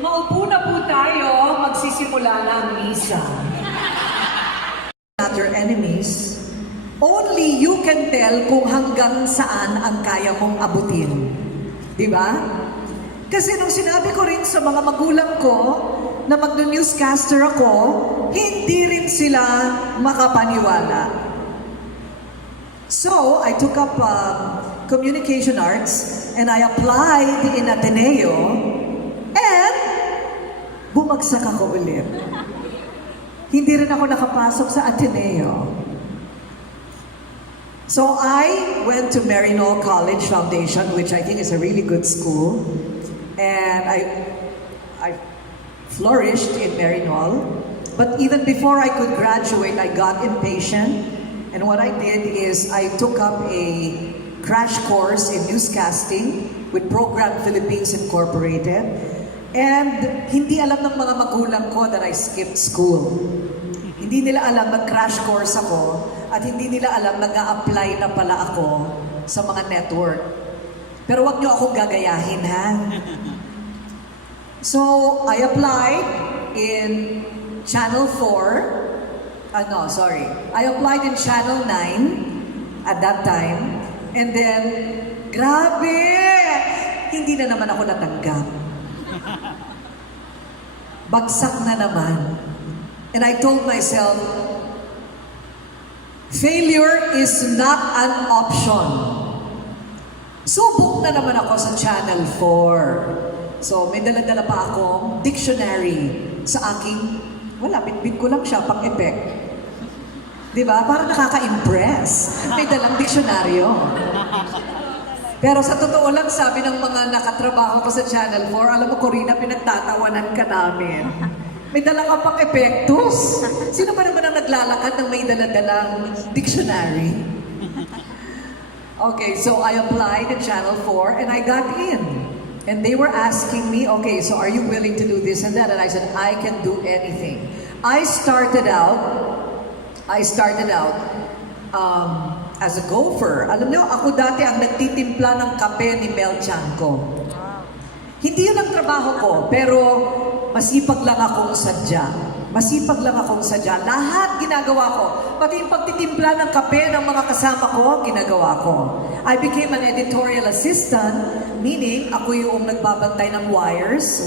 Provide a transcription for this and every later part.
Maupo na po tayo, magsisimula na ang misa. Not your enemies. Only you can tell kung hanggang saan ang kaya mong abutin. Di ba? Kasi nung sinabi ko rin sa mga magulang ko na mag-newscaster ako, hindi rin sila makapaniwala. So, I took up communication arts and I applied in Ateneo and bumagsak ako ulit. Hindi rin ako nakapasok sa Ateneo. So I went to Maryknoll College Foundation, which I think is a really good school. And I flourished in Maryknoll. But even before I could graduate, I got impatient. And what I did is I took up a crash course in newscasting with Program Philippines Incorporated. And hindi alam ng mga magulang ko that I skipped school. Hindi nila alam nag-crash course ako at hindi nila alam nag-a-apply na pala ako sa mga network. Pero wag niyo akong gagayahin, ha? So, I applied in Channel 4. I applied in Channel 9 at that time. And then, grabe! Hindi na naman ako natanggap. Bagsak na naman. And I told myself, failure is not an option. Subok na naman ako sa Channel 4. So, may dala-dala pa akong dictionary sa aking, bitbit ko lang siya, pang-effect. Diba? Parang nakaka-impress. May dalang diksyonaryo. Pero sa totoo lang, sabi ng mga nakatrabaho ko sa Channel 4, alam mo, Korina, pinagtatawanan ka namin. May dala ka pang epektos. Sino ba naman ang naglalakad ng may dala-dalang dictionary? Okay, so I applied in Channel 4 and I got in. And they were asking me, okay, so are you willing to do this and that? And I said, I can do anything. I started out as a gopher. Alam niyo, ako dati ang nagtitimpla ng kape ni Mel Chanco. Hindi yun ang trabaho ko, pero masipag lang akong sadya. Lahat ginagawa ko. Pati yung pagtitimpla ng kape ng mga kasama ko, ginagawa ko. I became an editorial assistant, meaning ako yung nagbabantay ng wires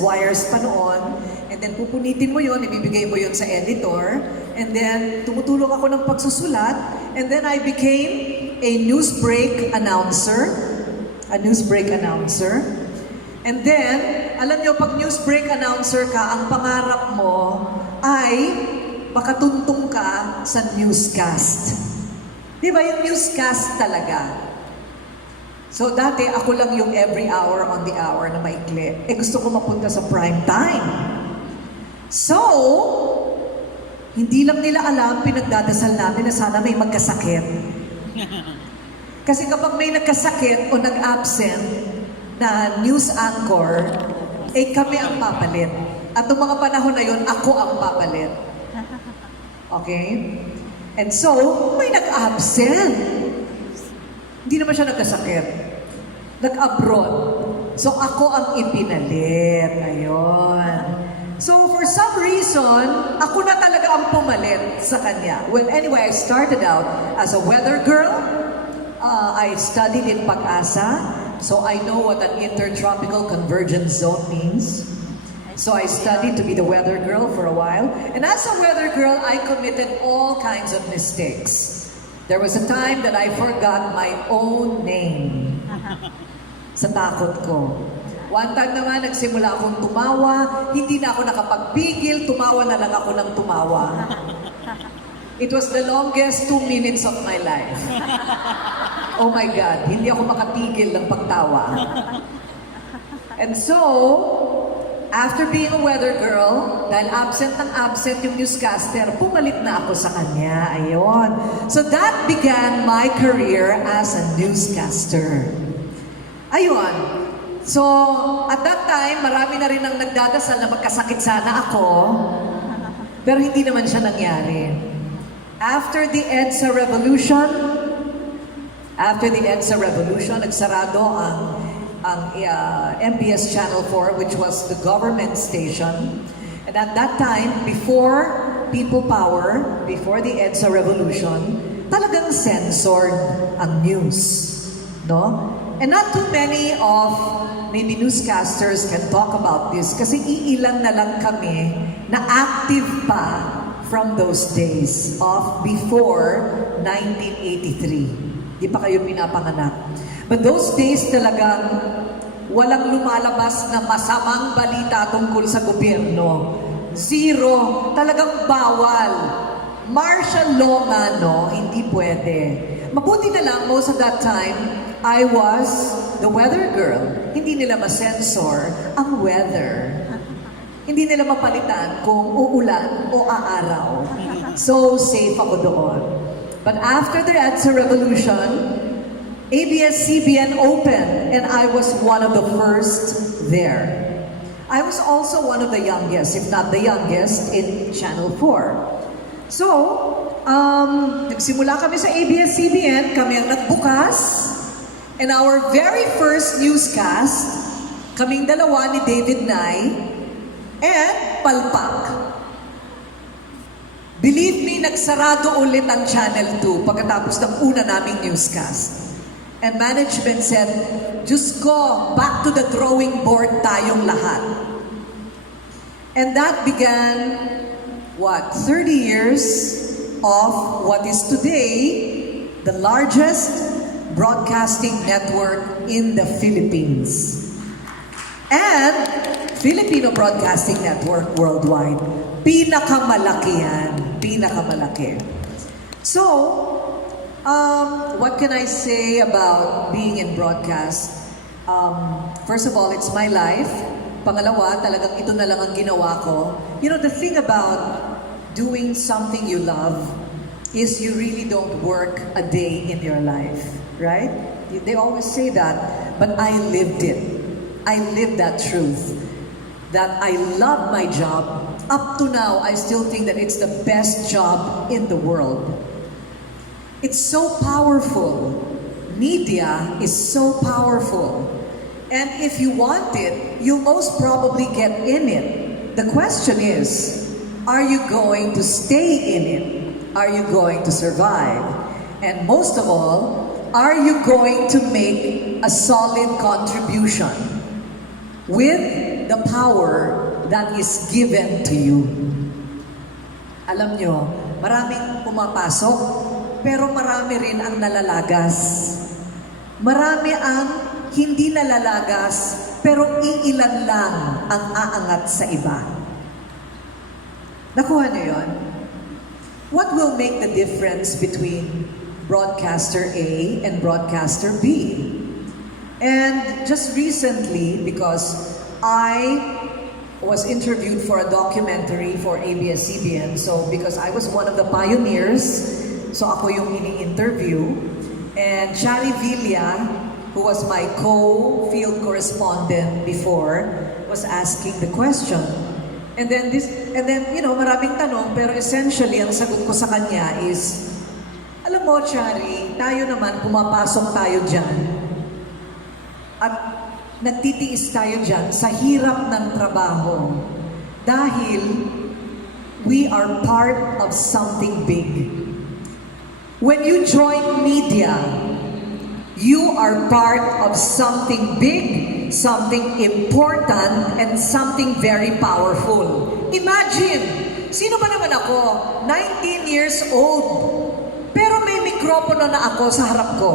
pa noon. And then pupunitin mo yun, ibibigay mo yun sa editor. And then tumutulong ako ng pagsusulat. And then I became a newsbreak announcer. And then, alam niyo, pag newsbreak announcer ka, ang pangarap mo ay makatuntong ka sa newscast. Di ba yung newscast talaga? So dati, ako lang yung every hour on the hour na maikli. Gusto ko mapunta sa prime time. So, hindi lang nila alam, pinagdadasal namin na sana may magkasakit. Kasi kapag may nagkasakit o nag-absent na news anchor, kami ang papalit. At noong mga panahon na yun, ako ang papalit. Okay? And so, may nag-absent. Hindi naman siya nagkasakit. Nag-abroad. So, ako ang ipinalit. Ayun. So, for some reason, ako na talaga ang pumalit sa kanya. Well, anyway, I started out as a weather girl. I studied in Pag-asa. So, I know what an intertropical convergence zone means. So, I studied to be the weather girl for a while. And as a weather girl, I committed all kinds of mistakes. There was a time that I forgot my own name. Sa takot ko. One time naman, nagsimula akong tumawa. Hindi na ako nakapagpigil. Tumawa na lang ako ng tumawa. It was the longest 2 minutes of my life. Oh my God, hindi ako makatigil ng pagtawa. And so, after being a weather girl, dahil absent yung newscaster, pumalit na ako sa kanya. Ayun. So that began my career as a newscaster. Ayun. So, at that time, marami na rin ang nagdadasal na magkasakit sana ako. Pero hindi naman siya nangyari. After the EDSA Revolution, nagsarado ang MBS Channel 4, which was the government station. And at that time, before People Power, before the EDSA revolution, talagang censored ang news. No? And not too many of maybe newscasters can talk about this kasi iilan na lang kami na active pa from those days of before 1983. Di pa kayo pinapanganak. But those days talagang walang lumalabas na masamang balita tungkol sa gobyerno. Zero. Talagang bawal. Martial law nga, no? Hindi pwede. Mabuti na lang, most of that time, I was the weather girl. Hindi nila ma-censor ang weather. Hindi nila mapalitan kung uulan o aaraw. So, safe ako doon. But after the EDSA revolution, ABS-CBN opened, and I was one of the first there. I was also one of the youngest, if not the youngest, in Channel 4. So, nagsimula kami sa ABS-CBN, kami ang nagbukas, and our very first newscast, kaming dalawa ni David Nay, and Palpak. Believe me, nagsarado ulit ang Channel 2 pagkatapos ng una naming newscast. And management said, Diyos ko, back to the drawing board tayong lahat. And that began, 30 years of what is today the largest broadcasting network in the Philippines. And Filipino Broadcasting Network worldwide. Pinakamalaki yan. Pinakamalaki. So, what can I say about being in broadcast? First of all, it's my life. Pangalawa, talagang ito na lang ang ginawa ko. You know, the thing about doing something you love is you really don't work a day in your life, right? They always say that, but I lived it. I lived that truth. That I love my job. Up to now, I still think that it's the best job in the world. It's so powerful. Media is so powerful. And if you want it, you'll most probably get in it. The question is, are you going to stay in it? Are you going to survive? And most of all, are you going to make a solid contribution with the power that is given to you? Alam nyo, maraming pumapasok, pero marami rin ang nalalagas. Marami ang hindi nalalagas, pero iilan lang ang aangat sa iba. Nakuha niyo yun? What will make the difference between broadcaster A and broadcaster B? And just recently, because I was interviewed for a documentary for ABS-CBN, so because I was one of the pioneers, so ako yung ini-interview, and Shari Villa, who was my co-field correspondent before, was asking the question. And then, you know, maraming tanong, pero essentially, ang sagot ko sa kanya is, alam mo, Shari, tayo naman, pumapasok tayo dyan, at nagtitiis tayo dyan sa hirap ng trabaho. Dahil, we are part of something big. When you join media, you are part of something big, something important, and something very powerful. Imagine, sino ba naman ako? 19 years old. Pero may mikropono na ako sa harap ko.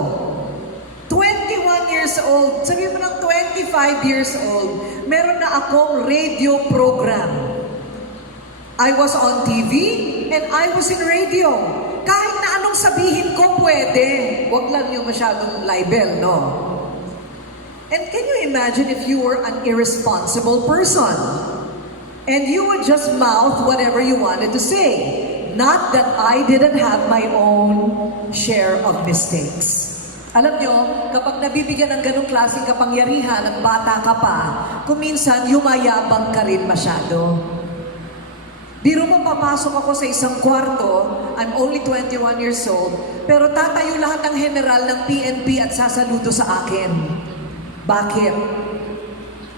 21 years old. Sabihin mo ng 25 years old. Meron na akong radio program. I was on TV and I was in radio. Kahit na anong sabihin ko, pwede. Huwag lang yung masyadong libel, no? And can you imagine if you were an irresponsible person and you would just mouth whatever you wanted to say? Not that I didn't have my own share of mistakes. Alam nyo, kapag nabibigyan ng ganong klaseng kapangyarihan at bata ka pa, kuminsan yumayabang ka rin masyado. Biro mo, papasok ako sa isang kwarto, I'm only 21 years old, pero tatayo lahat ng general ng PNP at sasaludo sa akin. Bakit?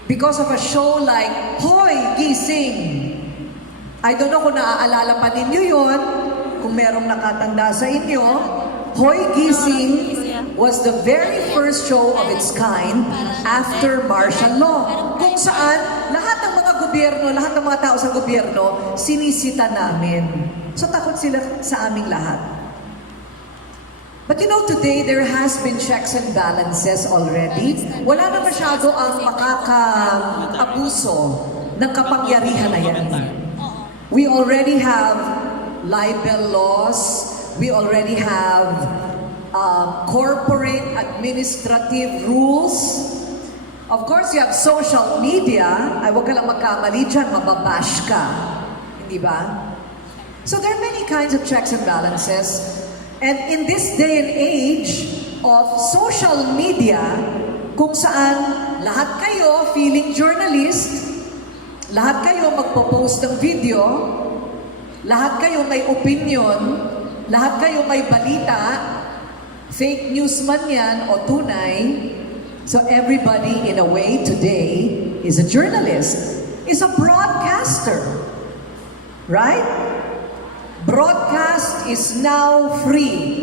Because of a show like Hoy, Gising! I don't know kung naaalala pa ninyo yon, kung merong nakatanda sa inyo. Hoy, Gising was the very first show of its kind after martial law. Kung saan lahat ng mga gobyerno, lahat ng mga tao sa gobyerno, sinisita namin. So takot sila sa aming lahat. But you know, today there has been checks and balances already. Wala na masyado ang makaka-abuso ng kapangyarihan na yan. We already have libel laws. We already have corporate administrative rules. Of course, you have social media. Ay, huwag ka lang magkamali dyan, mababash ka. Hindi ba? So there are many kinds of checks and balances. And in this day and age of social media, kung saan lahat kayo feeling journalist, lahat kayo magpo-post ng video, lahat kayo may opinion, lahat kayo may balita, fake news man yan o tunay. So everybody in a way today is a journalist, is a broadcaster. Right? Broadcast is now free.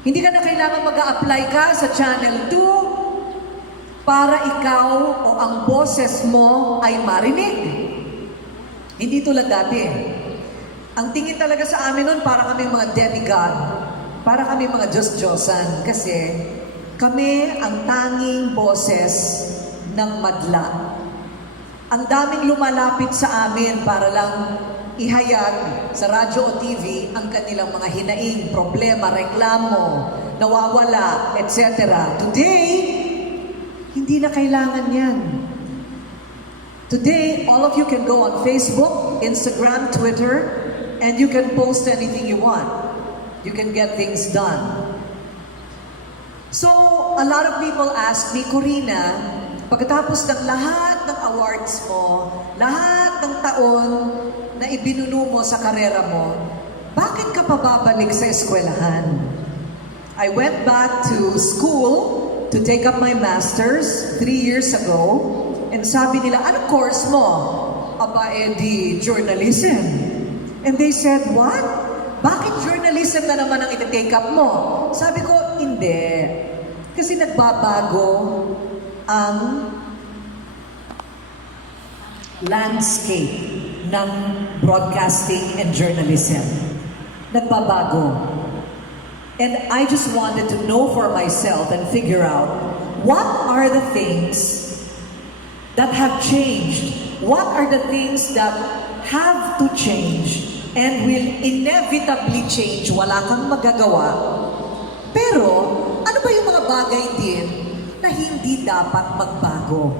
Hindi ka na kailangan mag-a-apply ka sa Channel 2 para ikaw o ang boses mo ay marinig. Hindi tulad dati. Ang tingin talaga sa amin nun, para kami mga demigod. Para kami mga Diyos-Diyosan. Kasi kami ang tanging boses ng madla. Ang daming lumalapit sa amin para lang ihayag sa radyo o TV ang kanilang mga hinaing, problema, reklamo, nawawala, etc. Today, hindi na kailangan yan. Today, all of you can go on Facebook, Instagram, Twitter, and you can post anything you want. You can get things done. So, a lot of people ask me, Korina, pagkatapos ng lahat ng awards mo, lahat ng taon na ibinuno mo sa karera mo, bakit ka pa babalik sa eskwelahan? I went back to school to take up my master's 3 years ago, and sabi nila, anong course mo? Aba, di journalism. And they said, what? Bakit journalism na naman ang iti-take up mo? Sabi ko, hindi. Kasi nagbabago ang landscape ng broadcasting and journalism. Nagbabago. And I just wanted to know for myself and figure out what are the things that have changed? What are the things that have to change and will inevitably change? Wala kang magagawa. Pero, ano ba yung mga bagay din na hindi dapat magbago?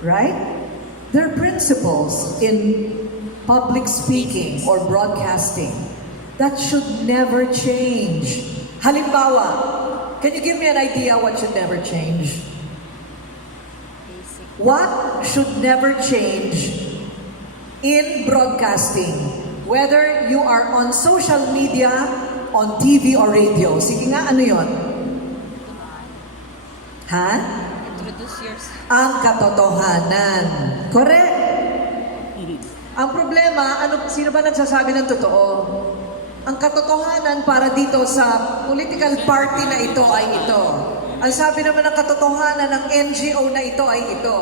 Right? There are principles in public speaking or broadcasting that should never change. Halimbawa, can you give me an idea what should never change? What should never change in broadcasting? Whether you are on social media, on TV or radio. Sige nga, ano yon? Ha? Introduce yourself. Ang katotohanan. Correct? Ang problema, sino ba nagsasabi ng totoo? Ang katotohanan para dito sa political party na ito ay ito. Ang sabi naman ng katotohanan ng NGO na ito ay ito.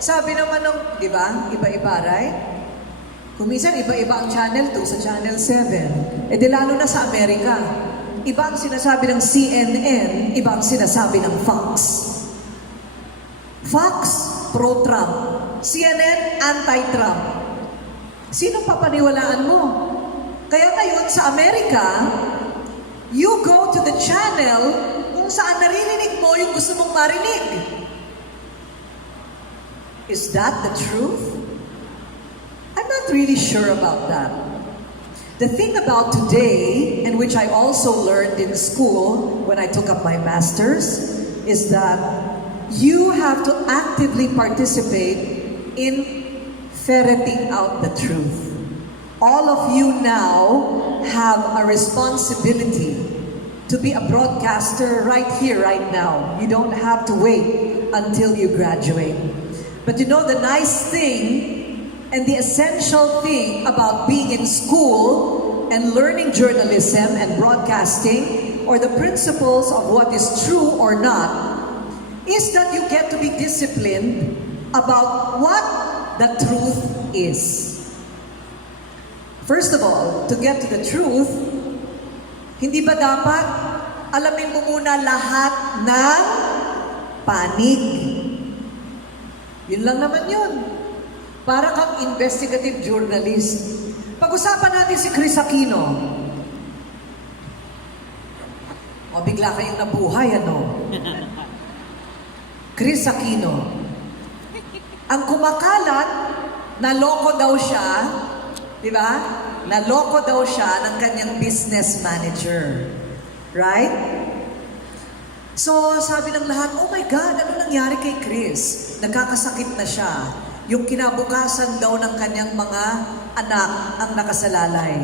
Sabi naman ng, di ba, iba-iba, right? Kung minsan, iba-iba ang Channel 2 sa Channel 7. E di lalo na sa Amerika. Iba ang sinasabi ng CNN, iba ang sinasabi ng Fox. Fox, pro-Trump. CNN, anti-Trump. Sinong papaniwalaan mo? Kaya ngayon sa Amerika, you go to the channel kung saan naririnig mo yung gusto mong marinig. Is that the truth? I'm not really sure about that. The thing about today, and which I also learned in school when I took up my master's, is that you have to actively participate in ferreting out the truth. All of you now have a responsibility to be a broadcaster right here, right now. You don't have to wait until you graduate. But you know the nice thing and the essential thing about being in school and learning journalism and broadcasting, or the principles of what is true or not, is that you get to be disciplined about what the truth is. First of all, to get to the truth, hindi ba dapat alamin mo muna lahat ng panig? Yun lang naman yun. Para kang investigative journalist. Pag-usapan natin si Chris Aquino. O, bigla kayong nabuhay, ano? Chris Aquino. Ang kumakalat, naloko daw siya, di ba? Naloko daw siya ng kanyang business manager. Right? So, sabi ng lahat, oh my God, ano nangyari kay Chris? Nagkakasakit na siya. Yung kinabukasan daw ng kanyang mga anak ang nakasalalay.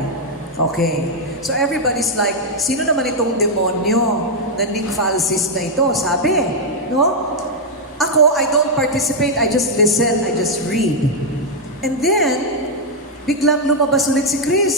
Okay. So everybody's like, sino naman itong demonyo na Nick Falsis na ito? Sabi, no? Ako, I don't participate, I just listen, I just read. And then, biglang lumabas ulit si Chris.